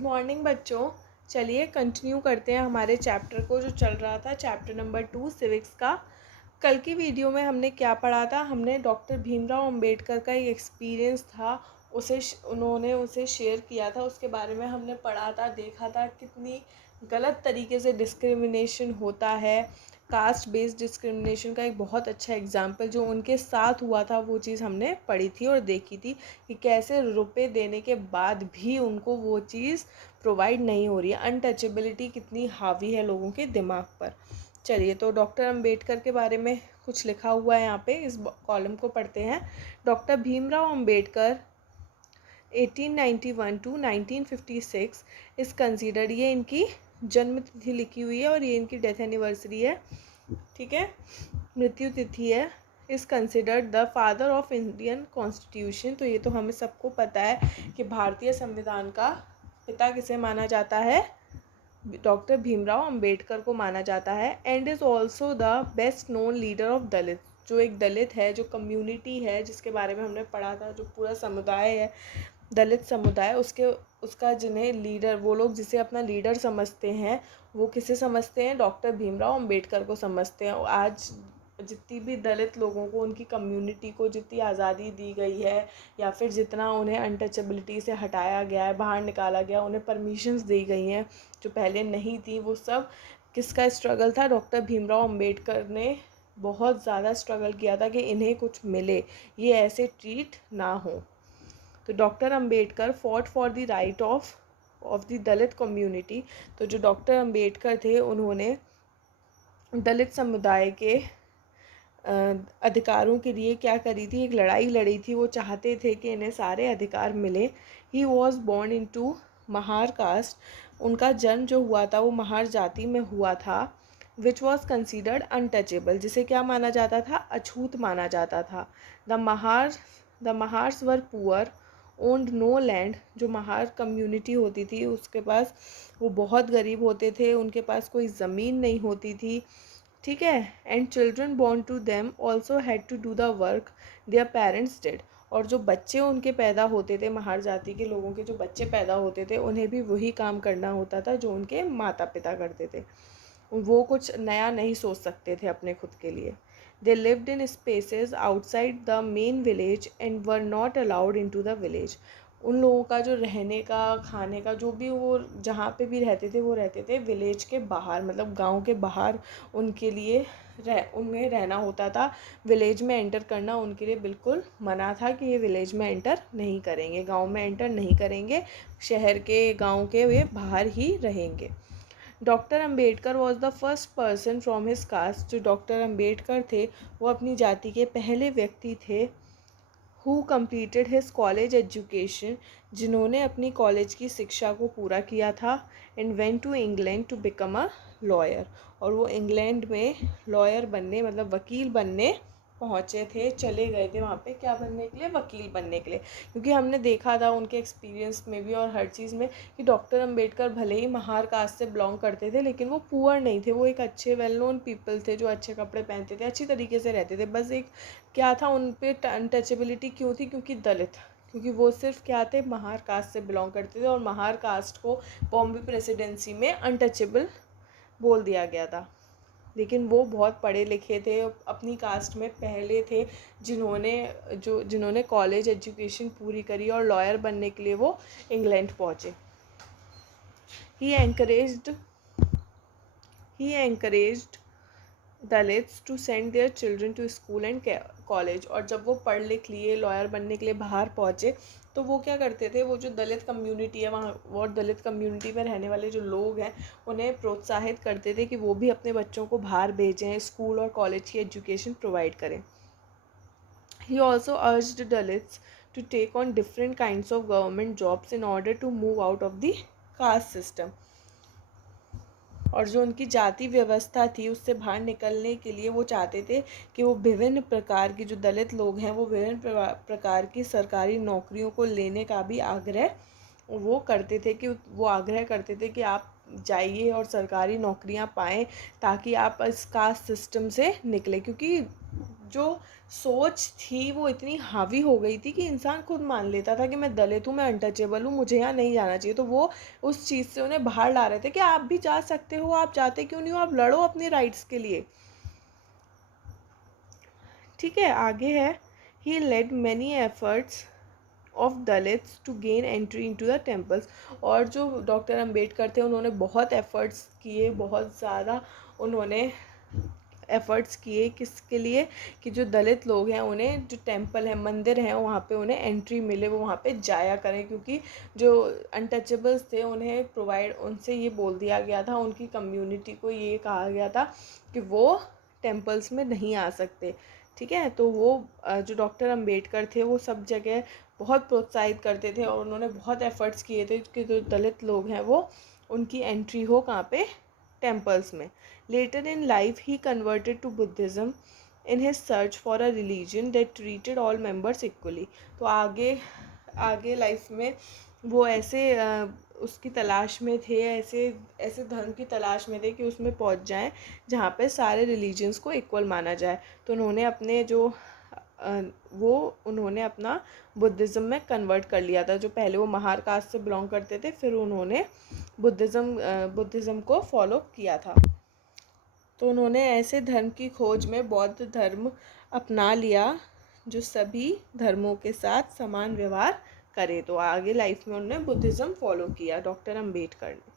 Good morning बच्चों। चलिए continue करते हैं हमारे चैप्टर को जो चल रहा था, चैप्टर नंबर 2 सिविक्स का। कल की वीडियो में हमने क्या पढ़ा था? हमने डॉक्टर भीमराव अंबेडकर का एक एक्सपीरियंस था, उन्होंने उसे शेयर किया था, उसके बारे में हमने पढ़ा था, देखा था कितनी गलत तरीके से डिस्क्रिमिनेशन होता है। कास्ट बेस्ड डिस्क्रिमिनेशन का एक बहुत अच्छा एग्जाम्पल जो उनके साथ हुआ था, वो चीज़ हमने पढ़ी थी और देखी थी कि कैसे रुपए देने के बाद भी उनको वो चीज़ प्रोवाइड नहीं हो रही है। अनटचेबिलिटी कितनी हावी है लोगों के दिमाग पर। चलिए, तो डॉक्टर अंबेडकर के बारे में कुछ लिखा हुआ है यहाँ पे, इस कॉलम को पढ़ते हैं। Doctor Bhimrao Ambedkar 1891 to 1956 is considered, ये इनकी जन्म तिथि लिखी हुई है और ये इनकी डेथ एनिवर्सरी है, ठीक है, मृत्यु तिथि है। Is considered the father of Indian constitution, तो ये तो हमें सबको पता है कि भारतीय संविधान का पिता किसे माना जाता है? डॉक्टर भीमराव अंबेडकर को माना जाता है। And is also the best known leader of Dalit, जो एक दलित है, जो कम्युनिटी है जिसके बारे में हमने पढ़ा था, जो पूरा समुदाय है दलित समुदाय, उसका जिन्हें लीडर, वो लोग जिसे अपना लीडर समझते हैं, वो किसे समझते हैं? डॉक्टर भीमराव अंबेडकर को समझते हैं। आज जितनी भी दलित लोगों को, उनकी कम्युनिटी को जितनी आज़ादी दी गई है, या फिर जितना उन्हें अनटचेबिलिटी से हटाया गया है, बाहर निकाला गया, उन्हें परमिशंस दी गई हैं जो पहले नहीं थी, वो सब किसका स्ट्रगल था? डॉक्टर भीमराव अंबेडकर ने बहुत ज़्यादा स्ट्रगल किया था कि इन्हें कुछ मिले, ये ऐसे ट्रीट ना हो। तो doctor Ambedkar fought for the right of the Dalit community. तो जो डॉक्टर अंबेडकर थे, उन्होंने दलित समुदाय के अधिकारों के लिए क्या करी थी? एक लड़ाई लड़ी थी। वो चाहते थे कि इन्हें सारे अधिकार मिले। He was born into Mahar caste, उनका जन्म जो हुआ था वो महार जाति में हुआ था। विच वॉज कंसिडर्ड अनटचेबल, जिसे क्या माना जाता था? अछूत माना जाता था। The Mahars were poor, owned no land, जो महार कम्युनिटी होती थी उसके पास, वो बहुत गरीब होते थे, उनके पास कोई ज़मीन नहीं होती थी, ठीक है। And children born to them also had to do the work their parents did, और जो बच्चे उनके पैदा होते थे, महार जाति के लोगों के जो बच्चे पैदा होते थे, उन्हें भी वही काम करना होता था जो उनके माता पिता करते थे। वो कुछ नया नहीं सोच सकते थे अपने खुद के लिए। They lived in spaces outside the main village and were not allowed in to the village. उन लोगों का जो रहने का, खाने का, जो भी वो जहाँ पे भी रहते थे, वो रहते थे विलेज के बाहर, मतलब गांव के बाहर उनके लिए उनमें रहना होता था। विलेज में एंटर करना उनके लिए बिल्कुल मना था कि ये विलेज में एंटर नहीं करेंगे, गांव में एंटर नहीं करेंगे, शहर के, गांव के वे बाहर ही रहेंगे। Doctor Ambedkar was the first person from his caste, जो डॉक्टर अंबेडकर थे वो अपनी जाति के पहले व्यक्ति थे। Who completed his college education, जिन्होंने अपनी कॉलेज की शिक्षा को पूरा किया था। And went to England to become a lawyer, और वो इंग्लैंड में लॉयर बनने, मतलब वकील बनने पहुँचे थे, चले गए थे वहाँ पे, क्या बनने के लिए? वकील बनने के लिए। क्योंकि हमने देखा था उनके एक्सपीरियंस में भी और हर चीज़ में कि डॉक्टर अंबेडकर भले ही महार कास्ट से बिलोंग करते थे, लेकिन वो पुअर नहीं थे, वो एक अच्छे वेल नोन पीपल थे, जो अच्छे कपड़े पहनते थे, अच्छी तरीके से रहते थे। बस एक क्या था उन पे अनटचेबिलिटी क्यों थी? क्योंकि दलित, क्योंकि वो सिर्फ क्या थे? महार कास्ट से बिलोंग करते थे, और महार कास्ट को बॉम्बे प्रेसिडेंसी में अनटचेबल बोल दिया गया था। लेकिन वो बहुत पढ़े लिखे थे, अपनी कास्ट में पहले थे, जिन्होंने कॉलेज एजुकेशन पूरी करी, और लॉयर बनने के लिए वो इंग्लैंड पहुँचे। He encouraged Dalits to send their children to school and college, और जब वो पढ़ लिख लिए, लॉयर बनने के लिए बाहर पहुँचे, तो वो क्या करते थे? वो जो दलित कम्युनिटी है वहाँ, और दलित कम्युनिटी में रहने वाले जो लोग हैं, उन्हें प्रोत्साहित करते थे कि वो भी अपने बच्चों को बाहर भेजें, स्कूल और कॉलेज की एजुकेशन प्रोवाइड करें। He also urged Dalits to take on different kinds of government jobs in order to move out of the caste system, और जो उनकी जाति व्यवस्था थी उससे बाहर निकलने के लिए वो चाहते थे कि वो विभिन्न प्रकार की, जो दलित लोग हैं, वो विभिन्न प्रकार की सरकारी नौकरियों को लेने का भी आग्रह वो करते थे, कि वो आग्रह करते थे कि आप जाइए और सरकारी नौकरियां पाएँ, ताकि आप इस कास्ट सिस्टम से निकले। क्योंकि जो सोच थी वो इतनी हावी हो गई थी कि इंसान खुद मान लेता था कि मैं दलित हूँ, मैं अनटचेबल हूँ, मुझे यहाँ नहीं जाना चाहिए। तो वो उस चीज़ से उन्हें बाहर ला रहे थे कि आप भी जा सकते हो, आप जाते क्यों नहीं हो, आप लड़ो अपने राइट्स के लिए। ठीक है, आगे है, he led many efforts of Dalits to gain entry into the temples. और जो डॉक्टर अम्बेडकर थे उन्होंने बहुत एफ़र्ट्स किए, बहुत ज़्यादा उन्होंने एफ़र्ट्स किए किसके लिए, कि जो दलित लोग हैं उन्हें जो टेम्पल है, मंदिर हैं, वहाँ पे उन्हें एंट्री मिले, वो वहाँ पे जाया करें। क्योंकि जो अनटचेबल्स थे उन्हें प्रोवाइड, उनसे ये बोल दिया गया था, उनकी कम्युनिटी को ये कहा गया था कि वो टेम्पल्स में नहीं आ सकते। ठीक है, तो वो जो डॉक्टर अम्बेडकर थे वो सब जगह बहुत प्रोत्साहित करते थे और उन्होंने बहुत एफ़र्ट्स किए थे कि जो दलित लोग हैं वो उनकी एंट्री हो कहाँ पे, टेम्पल्स में। Later in life he converted to Buddhism in his search for a religion that treated all members equally. तो आगे आगे लाइफ में वो ऐसे उसकी तलाश में थे, ऐसे ऐसे धर्म की तलाश में थे कि उसमें पहुंच जाएं जहाँ पे सारे रिलीजन्स को इक्वल माना जाए। तो उन्होंने अपने जो वो उन्होंने अपना बुद्धिज़्म में कन्वर्ट कर लिया था। जो पहले वो महार कास्ट से बिलोंग करते थे, फिर उन्होंने बुद्धिज़्म को फॉलो किया था। तो उन्होंने ऐसे धर्म की खोज में बौद्ध धर्म अपना लिया जो सभी धर्मों के साथ समान व्यवहार करे। तो आगे लाइफ में उन्होंने बुद्धिज़्म फॉलो किया डॉक्टर अम्बेडकर ने।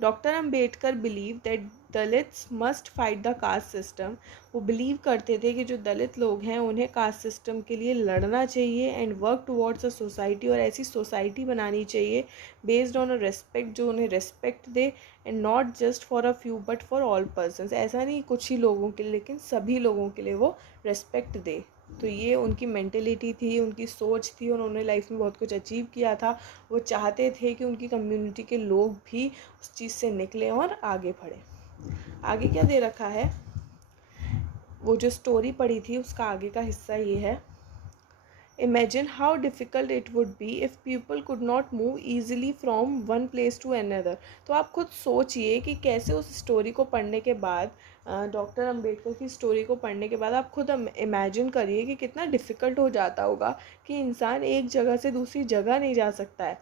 Doctor Ambedkar believe that Dalits must fight the caste system. वो बिलीव करते थे कि जो दलित लोग हैं उन्हें कास्ट सिस्टम के लिए लड़ना चाहिए and work towards a society, और ऐसी सोसाइटी बनानी चाहिए बेस्ड ऑन अ रेस्पेक्ट, जो उन्हें respect they, and not just for a few but for all persons. ऐसा नहीं कुछ ही लोगों के लिए, लेकिन सभी लोगों के लिए वो रेस्पेक्ट दे। तो ये उनकी मेंटेलिटी थी, उनकी सोच थी, और उन्होंने लाइफ में बहुत कुछ अचीव किया था। वो चाहते थे कि उनकी कम्युनिटी के लोग भी उस चीज़ से निकलें और आगे बढ़ें। आगे क्या दे रखा है, वो जो स्टोरी पढ़ी थी उसका आगे का हिस्सा ये है। Imagine how difficult it would be if people could not move easily from one place to another। तो आप खुद सोचिए कि कैसे उस स्टोरी को पढ़ने के बाद, डॉक्टर अम्बेडकर की स्टोरी को पढ़ने के बाद आप खुद इमेजिन करिए कि कितना डिफ़िकल्ट हो जाता होगा कि इंसान एक जगह से दूसरी जगह नहीं जा सकता है।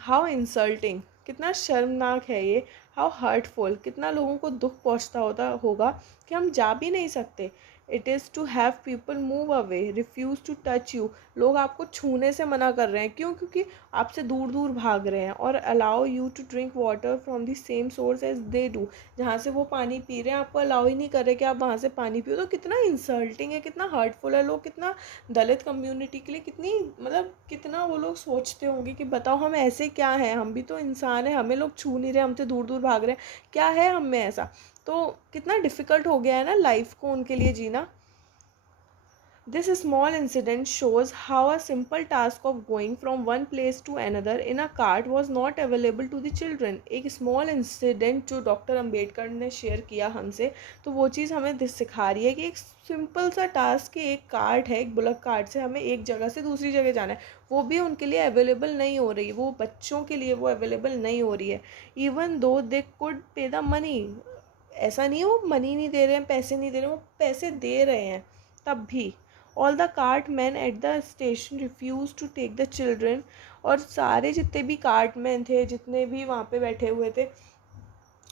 हाउ इंसल्टिंग, कितना शर्मनाक है ये। हाउ हर्टफुल, कितना लोगों को दुख पहुंचता होगा कि हम जा भी नहीं सकते। It is to have people move away, refuse to touch you. लोग आपको छूने से मना कर रहे हैं, क्यों? क्योंकि आपसे दूर दूर भाग रहे हैं। और allow you to drink water from the same source as they do, जहाँ से वो पानी पी रहे हैं आपको अलाउ ही नहीं कर रहे कि आप वहाँ से पानी पियो। तो कितना इंसल्टिंग है, कितना हर्टफुल है। लोग कितना दलित कम्युनिटी के लिए कितनी, मतलब कितना वो लोग सोचते होंगे कि बताओ हम ऐसे क्या हैं, हम भी तो इंसान हैं, हमें लोग छू नहीं रहे, हमसे दूर दूर भाग रहे हैं, क्या है हम में ऐसा। तो कितना डिफ़िकल्ट हो गया है ना लाइफ को उनके लिए जीना। This small incident shows how a simple task of going from one place to another in a cart was not available to the children। एक small incident जो डॉक्टर अम्बेडकर ने शेयर किया हमसे, तो वो चीज़ हमें सिखा रही है कि एक सिंपल सा टास्क, एक कार्ट है, एक बुलक कार्ट से हमें एक जगह से दूसरी जगह जाना है, वो भी उनके लिए अवेलेबल नहीं हो रही, वो बच्चों के लिए वो अवेलेबल नहीं हो रही है। इवन दो दे कुड पे द मनी, ऐसा नहीं है वो मनी नहीं दे रहे हैं, पैसे नहीं दे रहे हैं, वो पैसे दे रहे हैं तब भी। All the cart man at the station refuse to take the children. और सारे जितने भी कार्ट मैन थे, जितने भी वहाँ पे बैठे हुए थे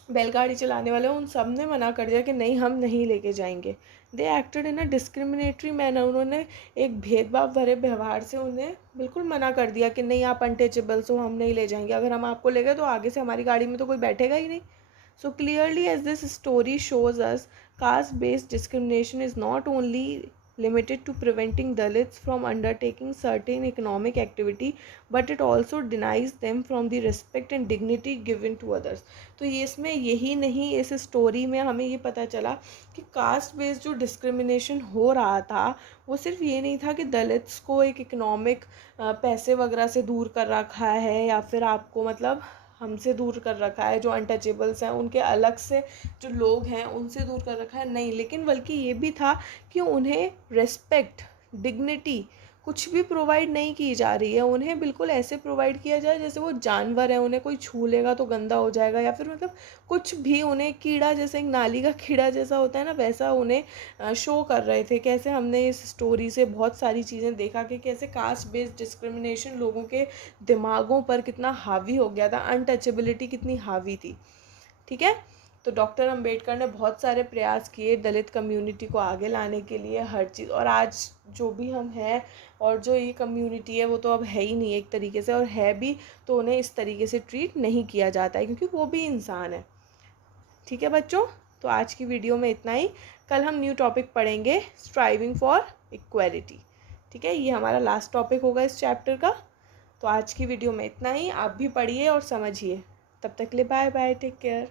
बैलगाड़ी चलाने वाले, उन सब ने मना कर दिया कि नहीं, हम नहीं लेके जाएंगे। दे acted in a discriminatory manner, उन्होंने एक भेदभाव भरे व्यवहार से उन्हें बिल्कुल मना कर दिया कि नहीं, आप अनटचेबल्स हो, हम नहीं ले जाएंगे। अगर हम आपको ले गए तो आगे से हमारी गाड़ी में तो कोई बैठेगा ही नहीं। So clearly, as this story shows us, caste-based discrimination is not only limited to preventing Dalits from undertaking certain economic activity, but it also denies them from the respect and dignity given to others। तो ये इसमें यही नहीं, इस story में हमें ये पता चला कि कास्ट बेस्ड जो डिस्क्रिमिनेशन हो रहा था वो सिर्फ ये नहीं था कि दलित्स को एक इकोनॉमिक पैसे वगैरह से दूर कर रखा है, या फिर आपको मतलब हमसे दूर कर रखा है, जो अनटचेबल्स हैं उनके अलग से जो लोग हैं उनसे दूर कर रखा है, नहीं, लेकिन बल्कि ये भी था कि उन्हें रेस्पेक्ट, डिग्निटी कुछ भी प्रोवाइड नहीं की जा रही है, उन्हें बिल्कुल ऐसे प्रोवाइड किया जाए जैसे वो जानवर है, उन्हें कोई छू लेगा तो गंदा हो जाएगा, या फिर मतलब कुछ भी उन्हें कीड़ा, जैसे एक नाली का कीड़ा जैसा होता है ना, वैसा उन्हें शो कर रहे थे। कैसे हमने इस स्टोरी से बहुत सारी चीज़ें देखा कि कैसे कास्ट बेस्ड डिस्क्रिमिनेशन लोगों के दिमागों पर कितना हावी हो गया था, अनटचेबिलिटी कितनी हावी थी। ठीक है, तो डॉक्टर अंबेडकर ने बहुत सारे प्रयास किए दलित कम्युनिटी को आगे लाने के लिए, हर चीज़। और आज जो भी हम हैं और जो ये कम्युनिटी है वो तो अब है ही नहीं एक तरीके से, और है भी तो उन्हें इस तरीके से ट्रीट नहीं किया जाता है क्योंकि वो भी इंसान है। ठीक है बच्चों, तो आज की वीडियो में इतना ही। कल हम न्यू टॉपिक पढ़ेंगे, स्ट्राइविंग फॉर इक्वालिटी। ठीक है, ये हमारा लास्ट टॉपिक होगा इस चैप्टर का। तो आज की वीडियो में इतना ही, आप भी पढ़िए और समझिए। तब तक के लिए बाय बाय, टेक केयर।